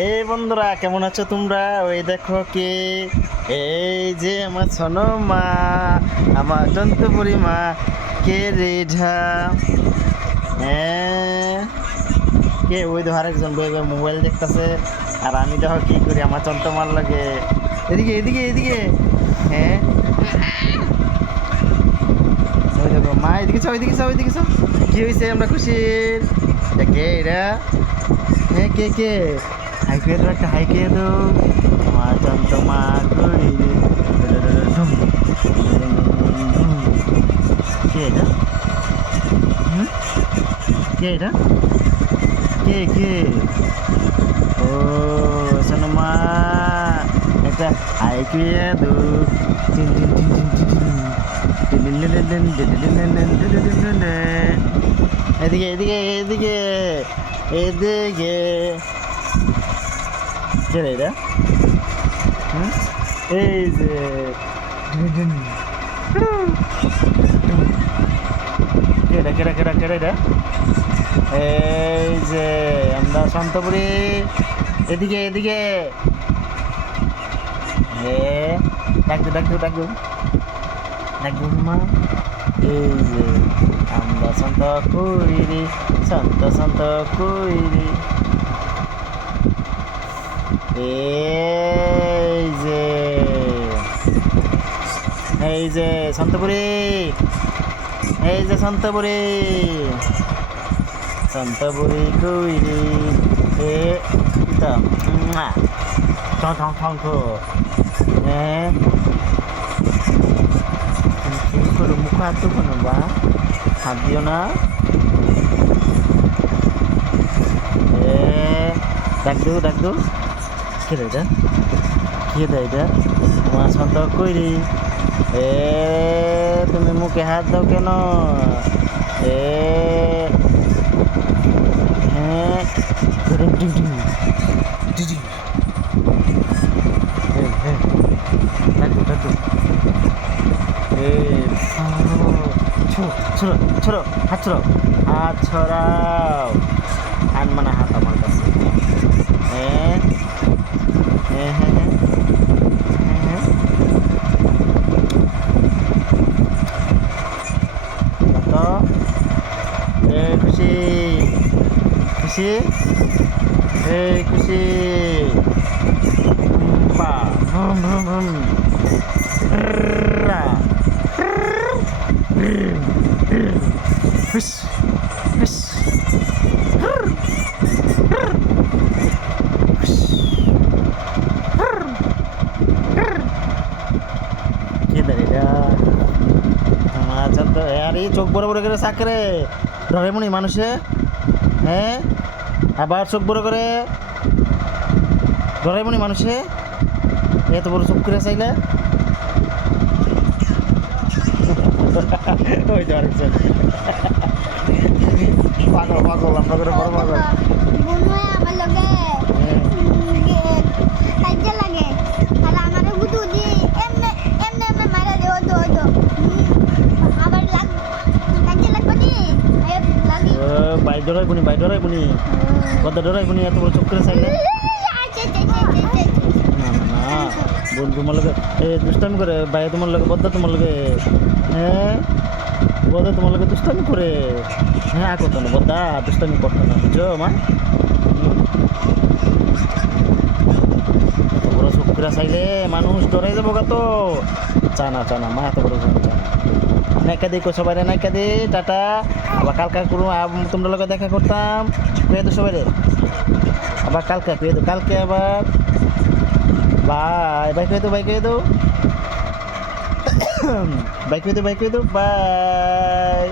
এই বন্ধুরা কেমন আছো তোমরা? ওই দেখো কে, এই যে আমার সোনো মা, আমার জন্তপুরি মা। কে রেঢা? হ্যাঁ, কে? ওই দেখো আরেকজন বই বই মোবাইল দেখতেছে, আর আমি দেখো কি করি আমার চন্তমার লাগে। এদিকে এদিকে এদিকে। হ্যাঁ, ওই দেখো মা, এদিকে চাও এদিকে চাও এদিকে চাও। কি হয়েছে? আমরা খুশির। কে এরা? হ্যাঁ, কে কে? হাই করে দাও, একটা হাই করে দাও। আমার চন্তমা করি কে এটা? হুম? কে এটা? কে কে? ও সোনামা, একটা হাই করে দাও। Tin tin tin tin tin tin. এদিকে এদিকে এদিকে এদিকে। কে রে এটা? হুম? এই যে কেডা কেডা কেডা কেডা এটা? এই যে আমরা শান্তপুরি। এদিকে এদিকে। এ ডাকদু ডাকদু ডাকদু ডাকদু মা। এই যে আমরা সন্ত কুইরি, সন্ত সন্ত কুইরি। এই যে এই যে সন্তপুরি, এই যে সন্তপুরি, সন্তপুরি কুইরি। এ তা ঠং ঠং ঠং ঠো। হ্যাঁ, কি করে মুখ হাত দুখানো বা হাত দিও না। এ ডাকদু ডাকদু। কে রে এটা? কে দেয় এটা? আমার সন্ত কইরি। এ তুমি মুখে হাত দাও কেন? এ হ্যাঁ, ডিং ডিং ডিং ডিং। ডাকদু ডাকদু। এ ছোড়ো ছোড়ো ছোড়ো, হাত ছোড়ো, হাত ছড়াও। আনমানা হাত আমার কাছে। হ্যাঁ হ্যাঁ হ্যাঁ হ্যাঁ হ্যাঁ হ্যাঁ। তো এ খুশি খুশি, এই খুশি বা ভুম ভুম ভুম। হুস হুস। কে দাঁড়িয়ে এটা? আচ্ছা তো আর এই চোখ বড় বড় করে চাকরে ধরে মনি মানুষে। হ্যাঁ, আবার চোখ বড় করে ধরে মনি মানুষে। এত বড় চোখ করে চাইলে ওই তো আরেকজন পাগল পাগল, আমরা করে বড় পাগল। আমার লগে কাজে লাগে, আর আমার গুদু দি এমনে এমনে এমনে মারা দে ওদো ওদো। আবার লাগ কাজে লাগবে নি লাগি। বাই ডরাই বুনি, বাই ডরাই বুনি, কত ডরাই বুনি এত বড় চোখ করে চাইলে। না না না, বোন তোমার লগে এ দুষ্টামি করে, ভাই তোমার লগে, বদ্দা তোমার লগে। হ্যাঁ, বদ্দা তোমার লগে দুষ্টামি করে। হ্যাঁ, করতো না বদ্দা, দুষ্টামি করতো না, বুঝছো মা? এত বড় চোখ করে চাইলে মানুষ ডরাই যাবো কত। চানা চানা মা, এত বড় চানা। নাইকা দিই সবাই, নাইকা দিই, টাটা। আবার কালকা করুন, তোমরা লগে দেখা করতাম। কুয়ে দো সবাই, আবার কালকা কুয়ে দো, কালকে আবার বাই বাই কুয়ে দো, বাই কুয়ে দো, বাই কুয়ে দো, বাই কুয়ে দো, বাই।